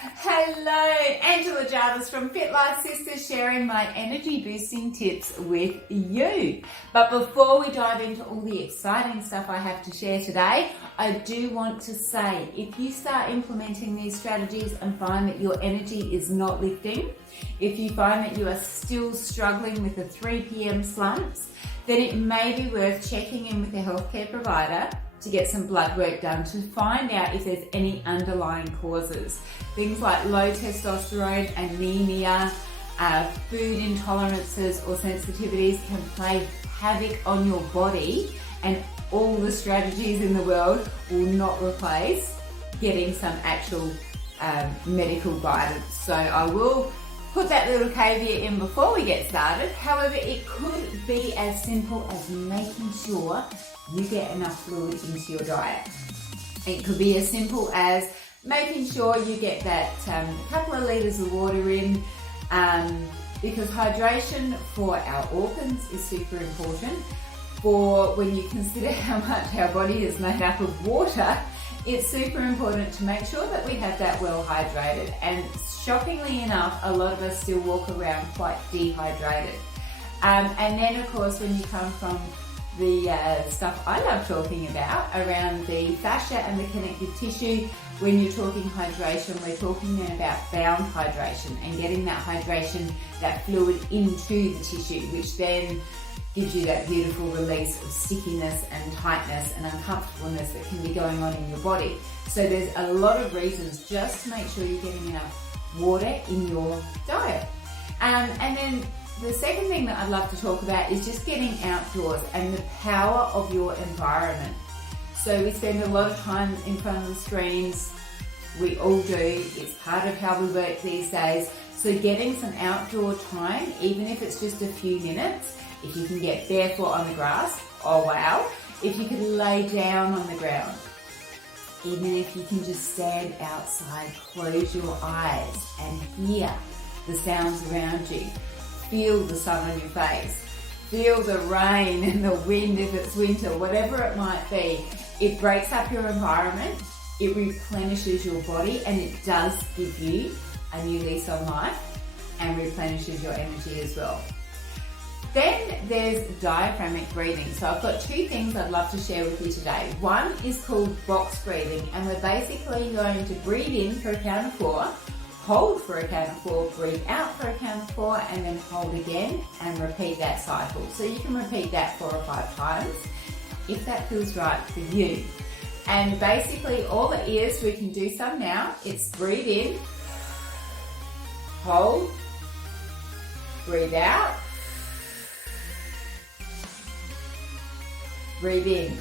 Hello, Angela Jarvis from Fit Life Sisters sharing my energy boosting tips with you. But before we dive into all the exciting stuff I have to share today, I do want to say if you start implementing these strategies and find that your energy is not lifting, if you find that you are still struggling with the 3 p.m. slumps, then it may be worth checking in with a healthcare provider to get some blood work done to find out if there's any underlying causes. Things like low testosterone, anemia, food intolerances or sensitivities can play havoc on your body, and all the strategies in the world will not replace getting some actual medical guidance. So I will put that little caveat in before we get started. However, it could be as simple as making sure you get enough fluid into your diet. It could be as simple as making sure you get that couple of litres of water in, because hydration for our organs is super important. For when you consider how much our body is made up of water, it's super important to make sure that we have that well hydrated. And shockingly enough, a lot of us still walk around quite dehydrated. And then of course, when you come from the stuff I love talking about around the fascia and the connective tissue, when you're talking hydration, we're talking then about bound hydration and getting that hydration, that fluid into the tissue, which then gives you that beautiful release of stickiness and tightness and uncomfortableness that can be going on in your body. So there's a lot of reasons just to make sure you're getting enough water in your diet. And then the second thing that I'd love to talk about is just getting outdoors and the power of your environment. So we spend a lot of time in front of the screens. We all do. It's part of how we work these days. So getting some outdoor time, even if it's just a few minutes, if you can get barefoot on the grass, oh wow. If you can lay down on the ground, even if you can just stand outside, close your eyes and hear the sounds around you. Feel the sun on your face, feel the rain and the wind if it's winter, whatever it might be. It breaks up your environment, it replenishes your body, and it does give you a new lease on life and replenishes your energy as well. Then there's diaphragmic breathing. So I've got two things I'd love to share with you today. One is called box breathing, and we're basically going to breathe in for a count of 4, hold for a count of 4, breathe out for a count of 4, and then hold again and repeat that cycle. So you can repeat that 4 or 5 times if that feels right for you. And basically all it is, we can do some now, it's breathe in, hold, breathe out, breathe in,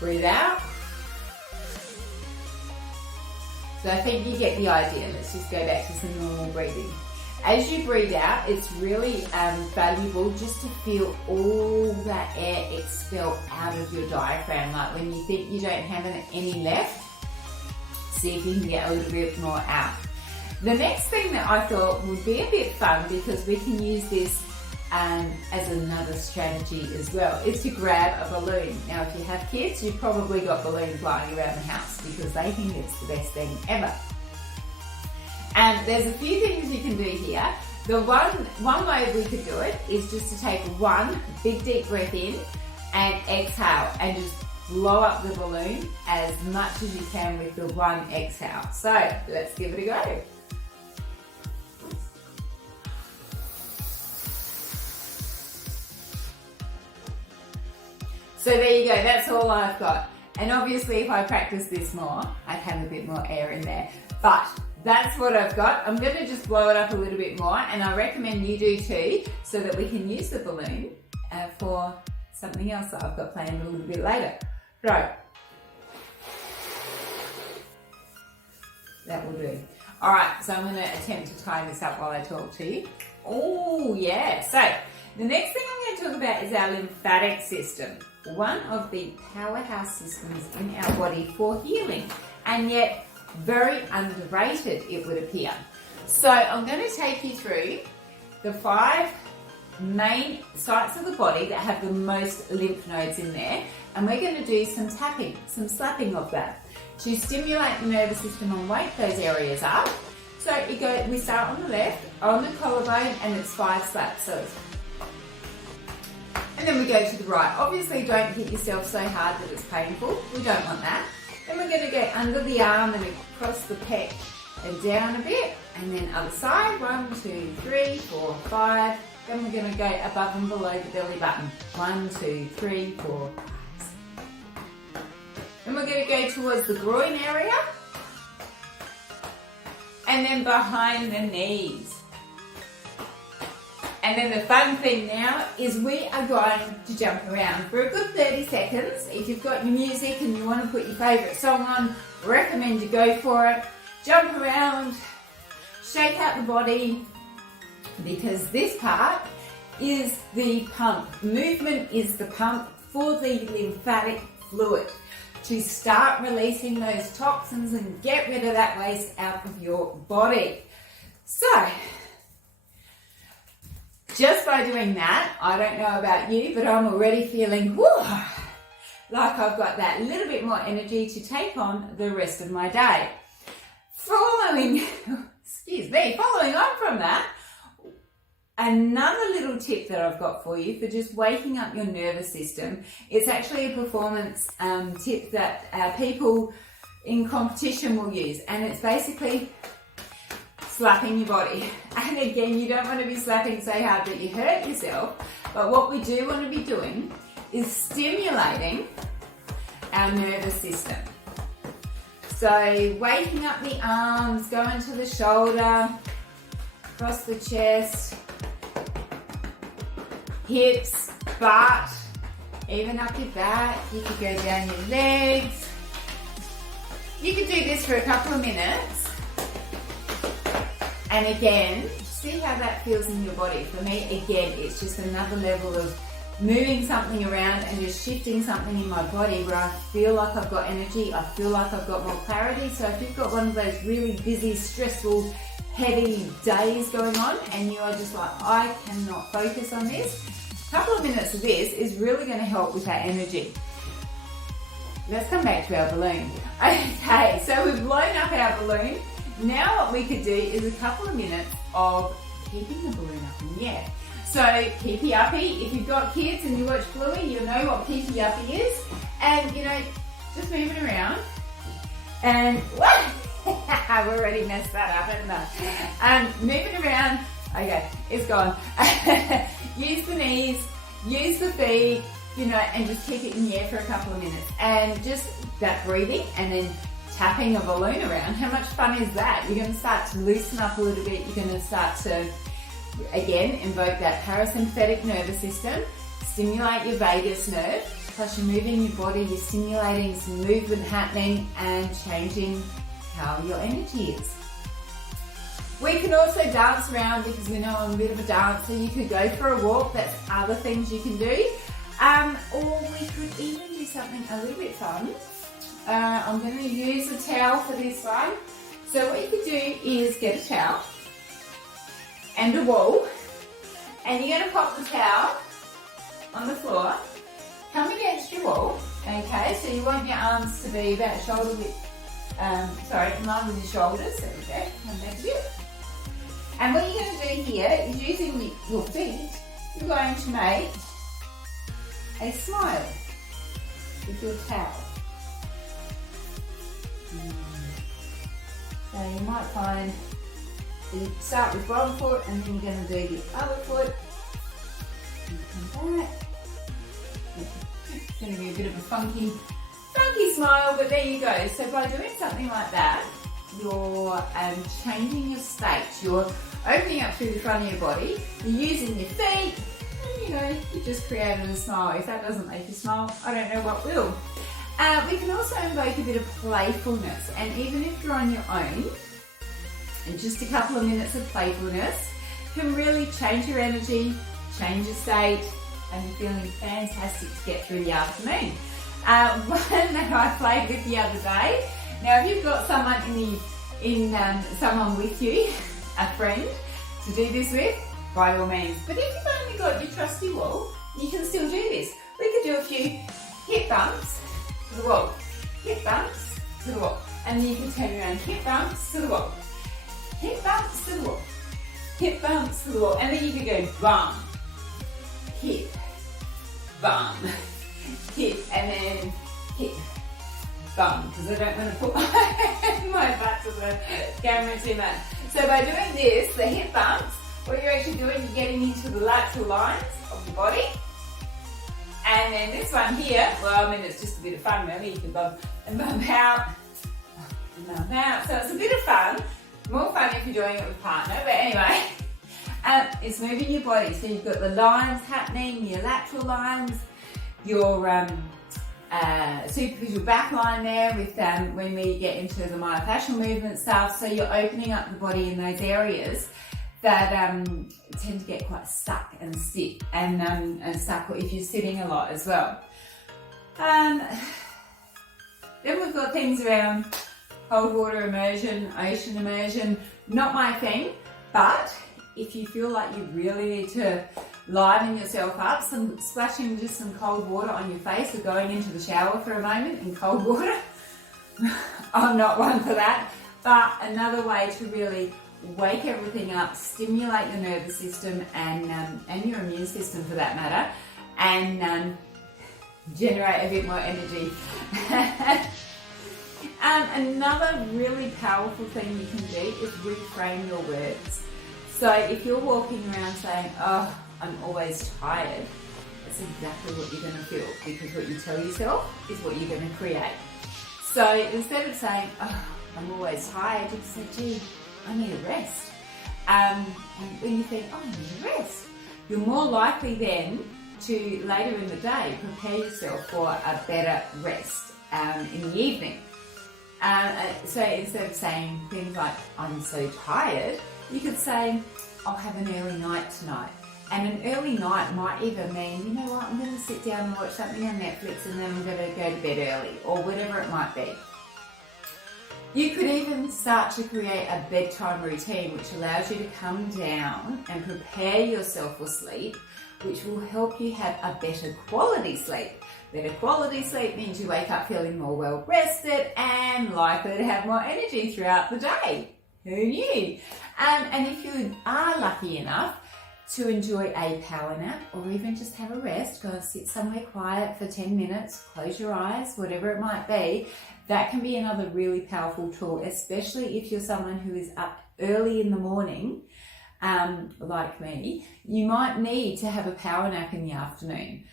breathe out. So I think you get the idea. Let's just go back to some normal breathing. As you breathe out, it's really valuable just to feel all that air expel out of your diaphragm. Like when you think you don't have any left, see if you can get a little bit more out. The next thing that I thought would be a bit fun, because we can use this as another strategy as well, is to grab a balloon. Now if you have kids, you've probably got balloons flying around the house because they think it's the best thing ever. And there's a few things you can do here. The one way we could do it is just to take one big deep breath in and exhale and just blow up the balloon as much as you can with the one exhale. So let's give it a go. So there you go, that's all I've got. And obviously if I practice this more, I'd have a bit more air in there. But that's what I've got. I'm gonna just blow it up a little bit more, and I recommend you do too, so that we can use the balloon for something else that I've got planned a little bit later. Right. That will do. All right, so I'm gonna attempt to tie this up while I talk to you. Oh yeah, so the next thing I'm gonna talk about is our lymphatic system. One of the powerhouse systems in our body for healing, and yet very underrated, it would appear. So I'm going to take you through the 5 main sites of the body that have the most lymph nodes in there, and we're going to do some tapping, some slapping of that, to stimulate the nervous system and wake those areas up. So we start on the left, on the collarbone, and it's 5 slaps. And then we go to the right. Obviously, don't hit yourself so hard that it's painful. We don't want that. Then we're going to go under the arm and across the pec and down a bit. And then other side, 1, 2, 3, 4, 5. Then we're going to go above and below the belly button. 1, 2, 3, 4. Then we're going to go towards the groin area. And then behind the knees. And then the fun thing now is we are going to jump around for a good 30 seconds. If you've got your music and you want to put your favourite song on, recommend you go for it. Jump around, shake out the body, because this part is the pump. Movement is the pump for the lymphatic fluid to start releasing those toxins and get rid of that waste out of your body. So, just by doing that, I don't know about you, but I'm already feeling like I've got that little bit more energy to take on the rest of my day. Following on from that, another little tip that I've got for you for just waking up your nervous system. It's actually a performance tip that people in competition will use, and it's basically slapping your body. And again, you don't want to be slapping so hard that you hurt yourself, but what we do want to be doing is stimulating our nervous system. So waking up the arms, going to the shoulder, across the chest, hips, butt, even up your back. You could go down your legs. You could do this for a couple of minutes. And again, see how that feels in your body. For me, again, it's just another level of moving something around and just shifting something in my body where I feel like I've got energy, I feel like I've got more clarity. So if you've got one of those really busy, stressful, heavy days going on and you are just like, I cannot focus on this, a couple of minutes of this is really going to help with that energy. Let's come back to our balloon. Okay, so we've blown up our balloon. Now what we could do is a couple of minutes of keeping the balloon up in the air. So keepy uppy, if you've got kids and you watch Bluey, you'll know what keepy uppy is. And just move it around. And I've already messed that up, haven't I? Move it around. Okay, it's gone. Use the knees, use the feet, and just keep it in the air for a couple of minutes. And just that breathing and then tapping a balloon around. How much fun is that? You're going to start to loosen up a little bit. You're going to start to, again, invoke that parasympathetic nervous system, stimulate your vagus nerve, plus you're moving your body, you're stimulating some movement happening and changing how your energy is. We can also dance around because we know I'm a bit of a dancer. You could go for a walk. That's other things you can do. Or we could even do something a little bit fun. I'm going to use a towel for this one. So what you could do is get a towel and a wall, and you're going to pop the towel on the floor, come against your wall, okay, so you want your arms to be about shoulder width, in line with your shoulders, there we go, come back a bit. And what you're going to do here is using your feet, you're going to make a smile with your towel. So you might find you start with one foot and then you're going to do the other foot. And come back. It's going to be a bit of a funky smile, but there you go. So by doing something like that, you're changing your state. You're opening up through the front of your body. You're using your feet. And you just created a smile. If that doesn't make you smile, I don't know what will. We can also invoke a bit of playfulness, and even if you're on your own, and just a couple of minutes of playfulness can really change your energy, change your state, and you're feeling fantastic to get through the afternoon. One that I played with the other day. Now, if you've got someone someone with you, a friend, to do this with, by all means. But if you've only got your trusty wall, you can still do this. We could do a few hip bumps to the wall. Hip bumps to the wall. And then you can turn around, hip bumps to the wall. Hip bumps to the wall. Hip bumps to the wall. And then you can go bum, hip, bum, hip, and then hip, bum. Because I don't want to put my butt to the camera too much. So by doing this, the hip bumps, what you're actually doing, you're getting into the lateral lines of the body. And then this one here, well, I mean, it's just a bit of fun really. You can bump and bump out, and bump out. So it's a bit of fun. More fun if you're doing it with a partner, but anyway, it's moving your body. So you've got the lines happening, your lateral lines, your superficial back line there with when we get into the myofascial movement stuff. So you're opening up the body in those areas that tend to get quite stuck and stiff and stuck if you're sitting a lot as well. Then we've got things around cold water immersion, ocean immersion. Not my thing, but if you feel like you really need to liven yourself up, splashing just some cold water on your face or going into the shower for a moment in cold water. I'm not one for that, but another way to really wake everything up, stimulate your nervous system and your immune system for that matter, and generate a bit more energy. Another really powerful thing you can do is reframe your words. So if you're walking around saying, oh, I'm always tired, that's exactly what you're going to feel, because what you tell yourself is what you're going to create. So instead of saying, oh, I'm always tired, you can say, gee, I need a rest. And when you think, oh, I need a rest, you're more likely then to later in the day prepare yourself for a better rest in the evening. So instead of saying things like, I'm so tired, you could say, I'll have an early night tonight. And an early night might even mean, you know what, I'm going to sit down and watch something on Netflix and then I'm going to go to bed early, or whatever it might be. You could even start to create a bedtime routine which allows you to come down and prepare yourself for sleep, which will help you have a better quality sleep. Better quality sleep means you wake up feeling more well rested and likely to have more energy throughout the day. Who knew? And if you are lucky enough to enjoy a power nap or even just have a rest, go and sit somewhere quiet for 10 minutes, close your eyes, whatever it might be, that can be another really powerful tool, especially if you're someone who is up early in the morning, like me. You might need to have a power nap in the afternoon.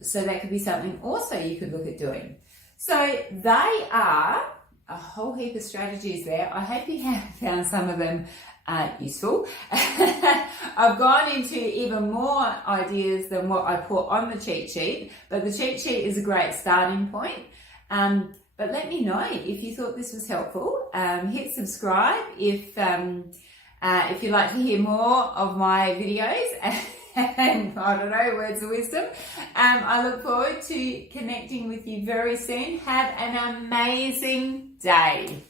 So that could be something also you could look at doing. So they are a whole heap of strategies there. I hope you have found some of them useful. I've gone into even more ideas than what I put on the cheat sheet, but the cheat sheet is a great starting point. But let me know if you thought this was helpful. Hit subscribe if you'd like to hear more of my videos and I don't know, words of wisdom. I look forward to connecting with you very soon. Have an amazing day.